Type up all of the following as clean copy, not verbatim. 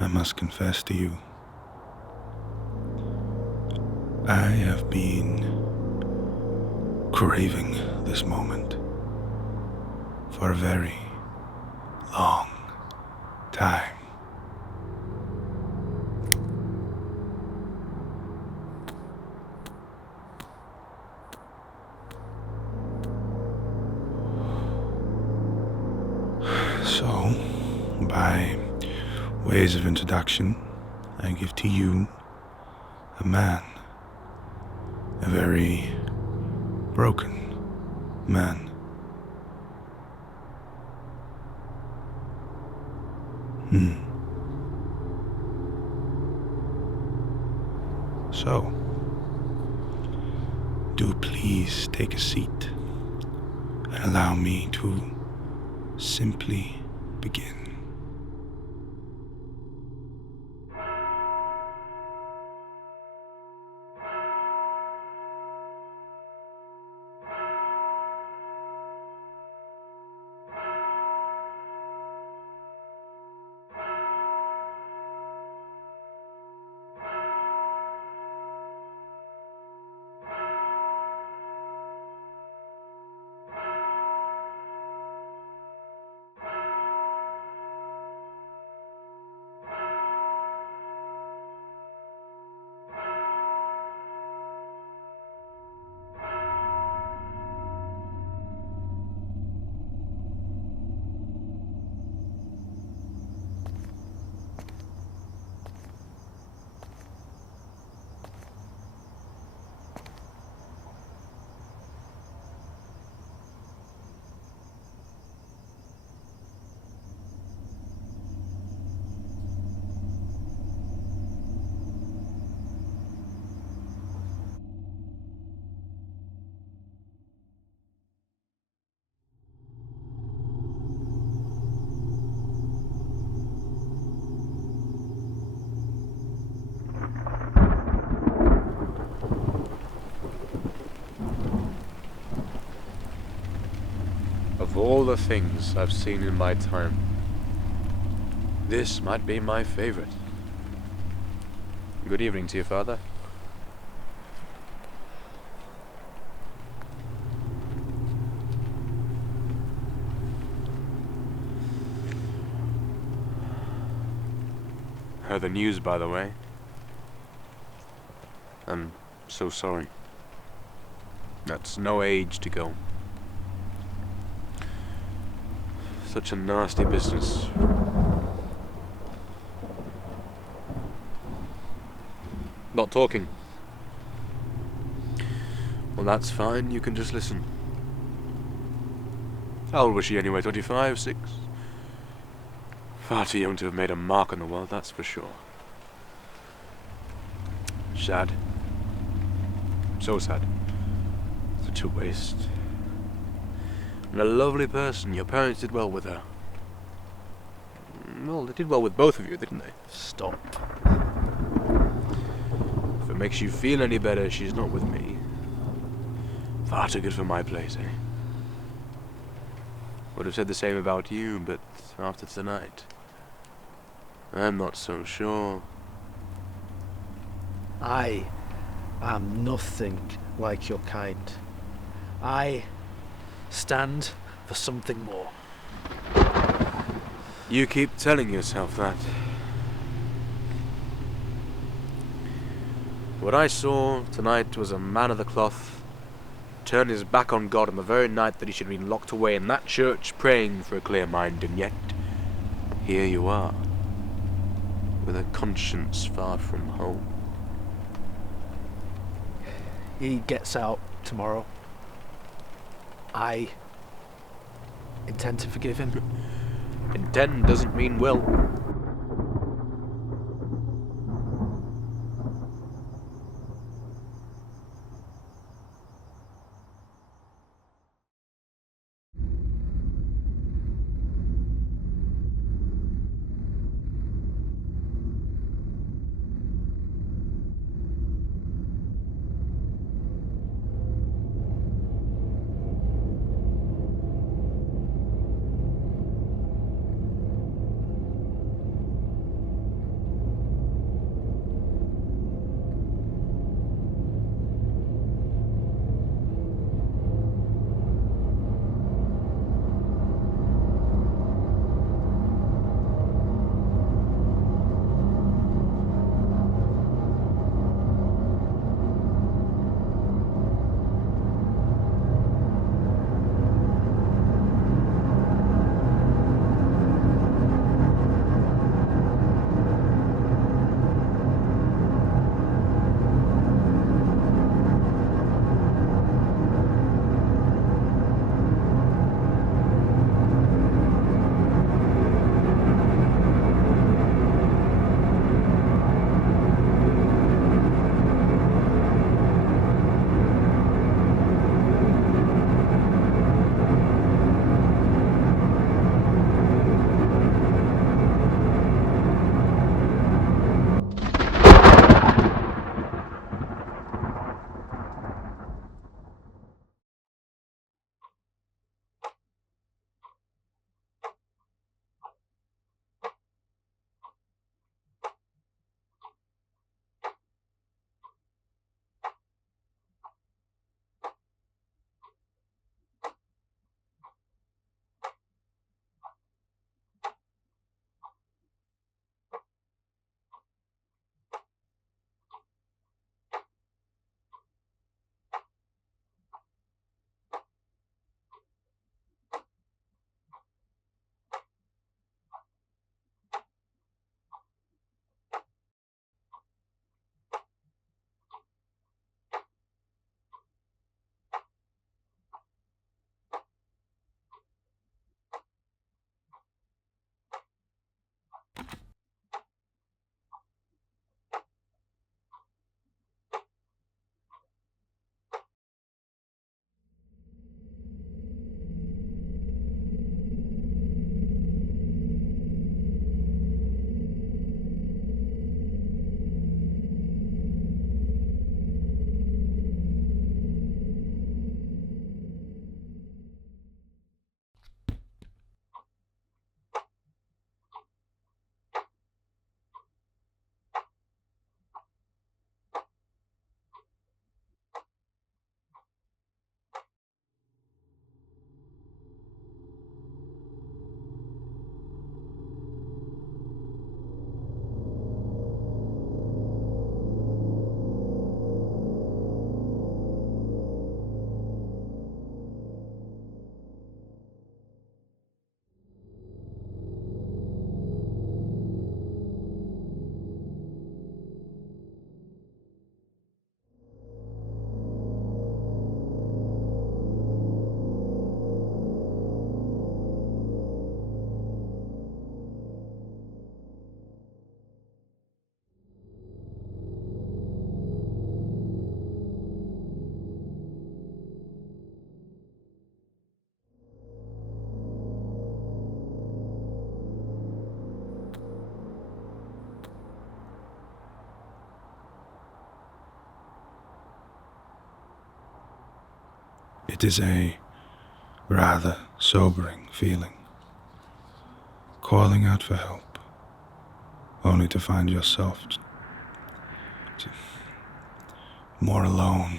I must confess to you, I have been craving this moment for a very long time. So, by ways of introduction, I give to you a man, a very broken man. So, do please take a seat and allow me to simply begin. Of all the things I've seen in my time, this might be my favorite. Good evening to you, Father. Heard the news, by the way. I'm so sorry. That's no age to go. Such a nasty business. Not talking. Well, that's fine. You can just listen. How old was she anyway? 25, 6? Far too young to have made a mark on the world, that's for sure. Sad. So sad. Such a waste. And a lovely person. Your parents did well with her. Well, they did well with both of you, didn't they? Stop. If it makes you feel any better, she's not with me. Far too good for my place, eh? Would have said the same about you, but after tonight, I'm not so sure. I am nothing like your kind. I stand for something more. You keep telling yourself that. What I saw tonight was a man of the cloth turn his back on God on the very night that he should have been locked away in that church praying for a clear mind, and yet here you are, with a conscience far from home. He gets out tomorrow. I intend to forgive him. Intend doesn't mean will. It is a rather sobering feeling. Calling out for help, only to find yourself more alone.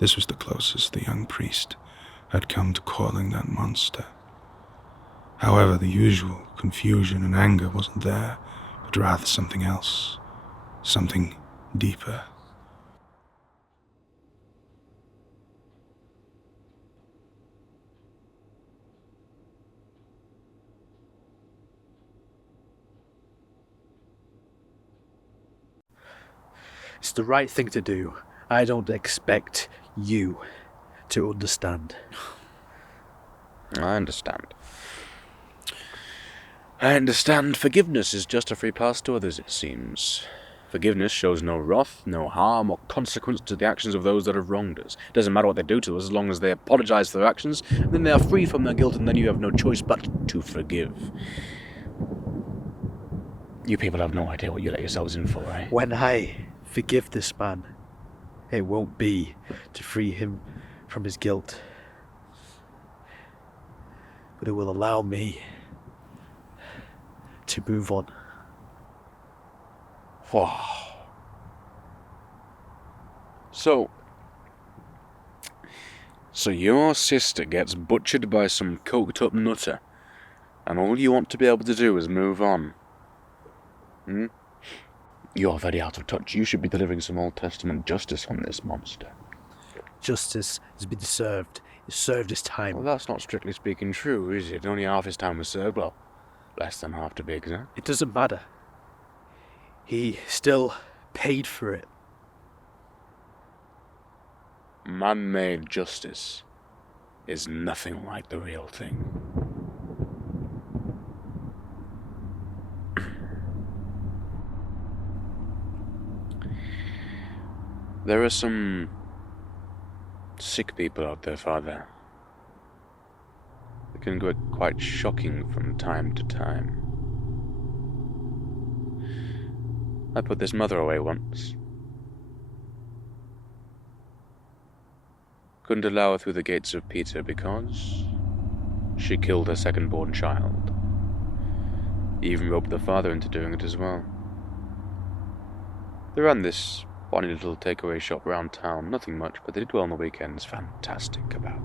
This was the closest the young priest had come to calling that monster. However, the usual confusion and anger wasn't there, but rather something else, something deeper. It's the right thing to do. I don't expect you to understand. I understand. I understand forgiveness is just a free pass to others, it seems. Forgiveness shows no wrath, no harm, or consequence to the actions of those that have wronged us. It doesn't matter what they do to us, as long as they apologize for their actions, then they are free from their guilt, and then you have no choice but to forgive. You people have no idea what you let yourselves in for, eh? When I forgive this man, it won't be to free him from his guilt, but it will allow me to move on. Wow. So your sister gets butchered by some coked up nutter, and all you want to be able to do is move on. You're very out of touch. You should be delivering some Old Testament justice on this monster. Justice has been served. He's served his time. Well, that's not strictly speaking true, is it? Only half his time was served. Well, less than half to be exact. It doesn't matter. He still paid for it. Man-made justice is nothing like the real thing. There are some sick people out there, Father. It can get quite shocking from time to time. I put this mother away once. Couldn't allow her through the gates of Peter because she killed her second-born child. Even roped the father into doing it as well. They ran this funny little takeaway shop around town, nothing much, but they did well on the weekends. Fantastic kebab.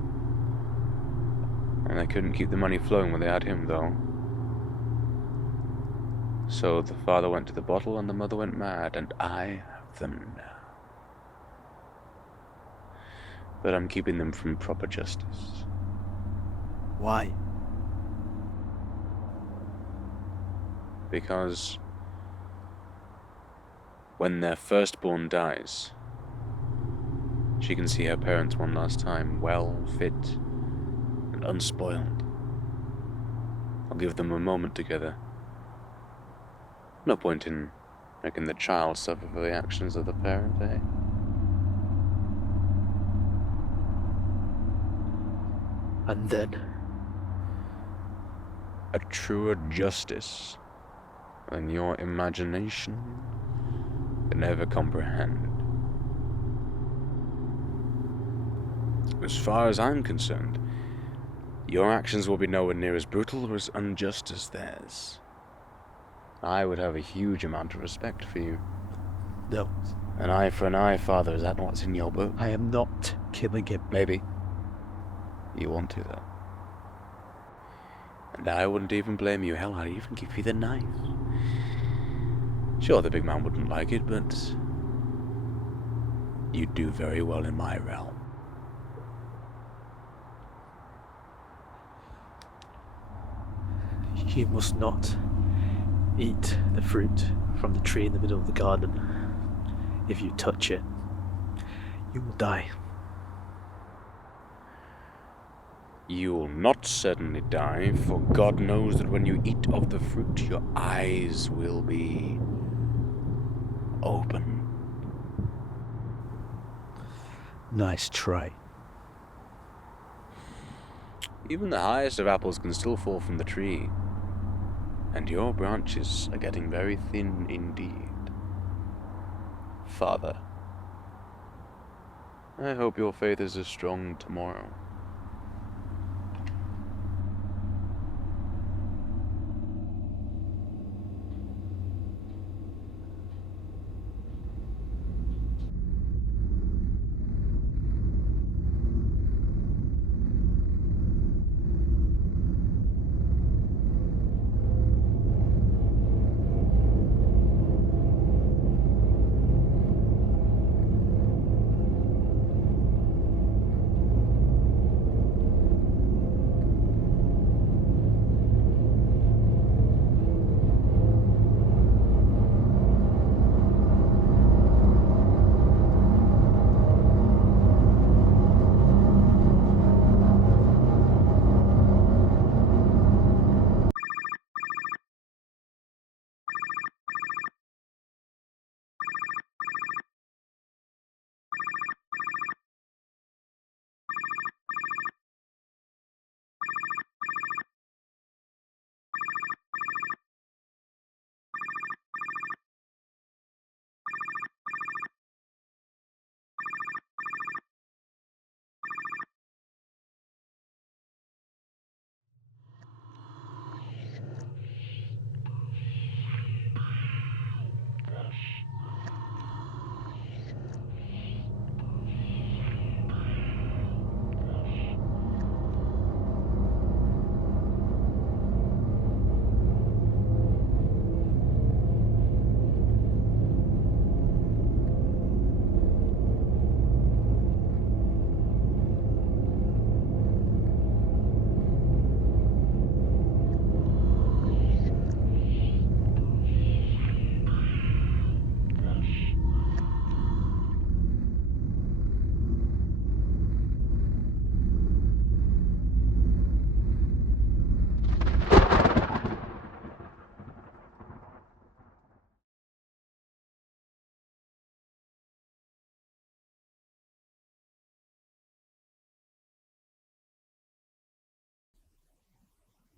And they couldn't keep the money flowing when they had him, though. So the father went to the bottle and the mother went mad, and I have them now. But I'm keeping them from proper justice. Why? Because when their firstborn dies, she can see her parents one last time, well, fit, and unspoiled. I'll give them a moment together. No point in making the child suffer for the actions of the parent, eh? And then? A truer justice than your imagination can ever comprehend. As far as I'm concerned, your actions will be nowhere near as brutal or as unjust as theirs. I would have a huge amount of respect for you. No. An eye for an eye, Father, is that what's in your book? I am not killing him. Maybe. You want to, though. And I wouldn't even blame you. Hell, I'd even give you the knife. Sure, the big man wouldn't like it, but you'd do very well in my realm. You must not eat the fruit from the tree in the middle of the garden. If you touch it, you will die. You will not certainly die, for God knows that when you eat of the fruit, your eyes will be open. Nice try. Even the highest of apples can still fall from the tree. And your branches are getting very thin indeed. Father, I hope your faith is as strong tomorrow.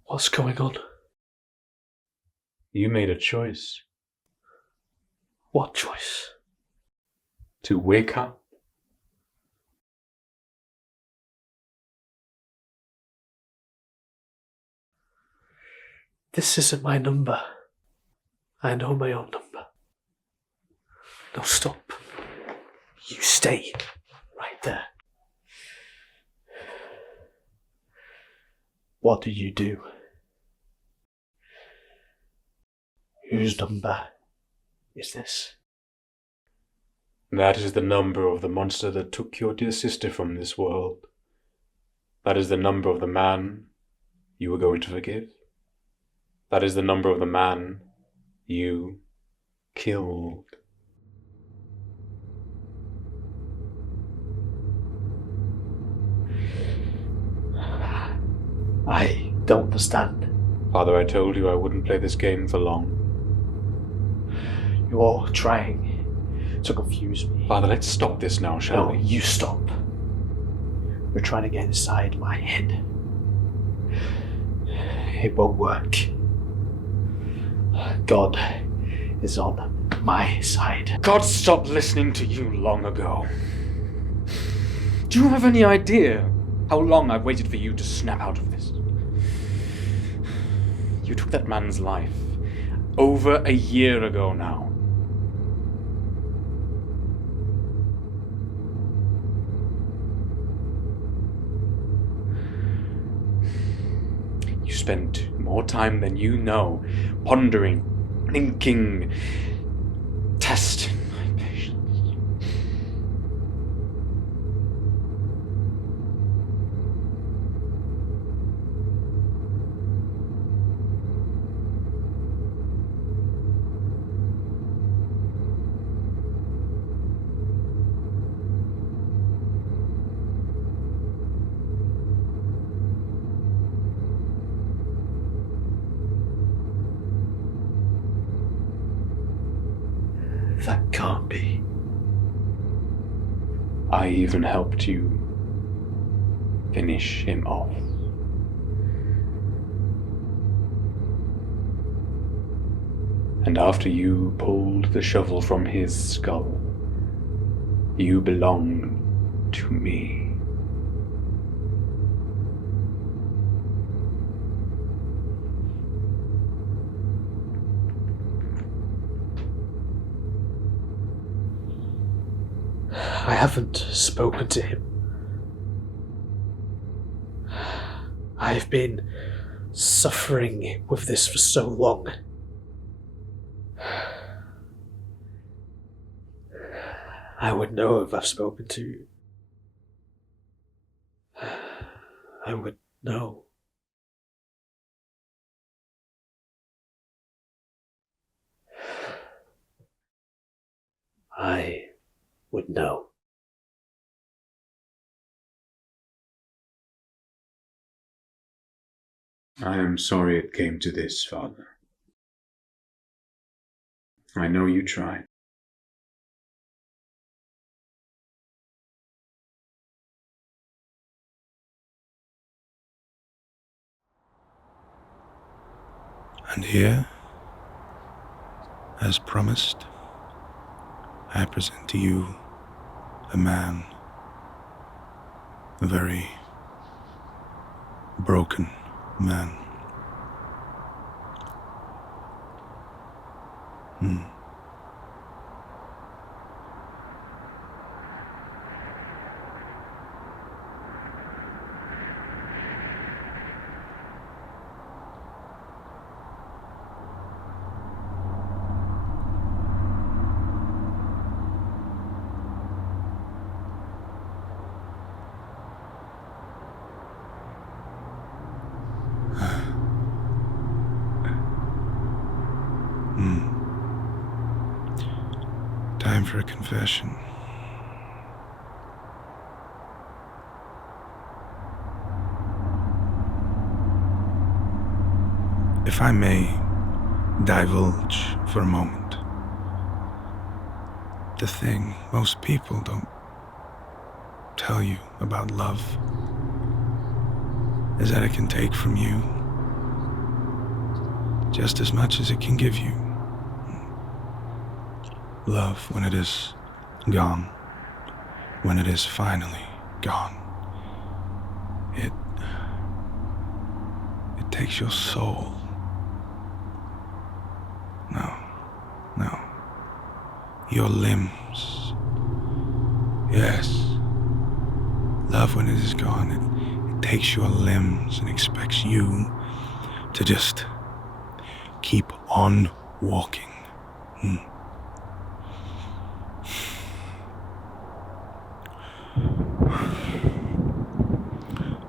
What's going on? You made a choice What choice? to wake up. This isn't my number. I know my own number. No, stop. You stay right there. What did you do? Whose number is this? That is the number of the monster that took your dear sister from this world. That is the number of the man you were going to forgive. That is the number of the man you killed. I don't understand. Father, I told you I wouldn't play this game for long. You're trying to confuse me. Father, let's stop this now, shall No, we? you stop. You're trying to get inside my head. It won't work. God is on my side. God stopped listening to you long ago. Do you have any idea how long I've waited for you to snap out of this? You took that man's life over a year ago now. You spent more time than you know pondering, thinking, testing my patience. That can't be. I even helped you finish him off. And after you pulled the shovel from his skull, you belong to me. I haven't spoken to him. I've been suffering with this for so long. I would know if I've spoken to you. I would know. I would know. I am sorry it came to this, Father. I know you tried. And here, as promised, I present to you a man, a very broken man. Time for a confession. If I may divulge for a moment, the thing most people don't tell you about love is that it can take from you just as much as it can give you. Love, when it is gone, when it is finally gone, it takes your soul. No, your limbs. Yes, love, when it is gone, it takes your limbs and expects you to just keep on walking.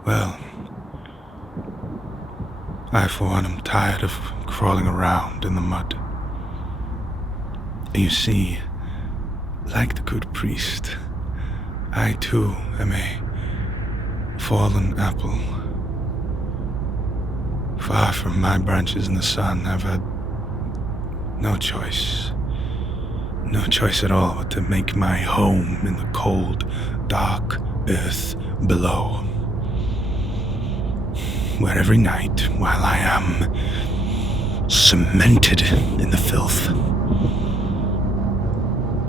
Well, I for one am tired of crawling around in the mud. You see, like the good priest, I too am a fallen apple. Far from my branches in the sun, I've had no choice at all but to make my home in the cold, dark earth below, where every night, while I am cemented in the filth,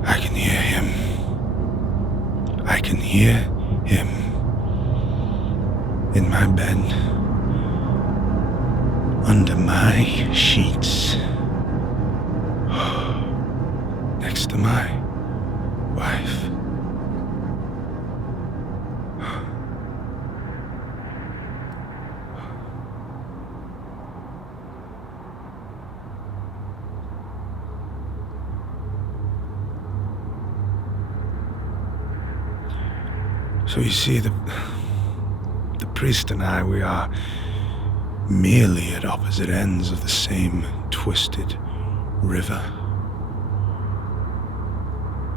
I can hear him. I can hear him in my bed, under my sheets, next to my wife. So you see, the priest and I, we are merely at opposite ends of the same twisted river.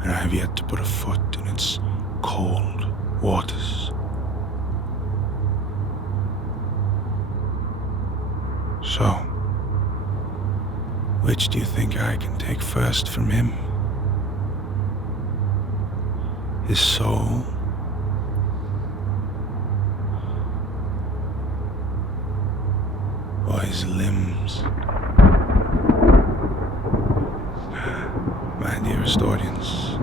And I have yet to put a foot in its cold waters. So, which do you think I can take first from him? His soul? Or his limbs? dearest audience,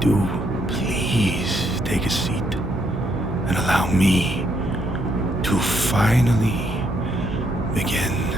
do please take a seat and allow me to finally begin.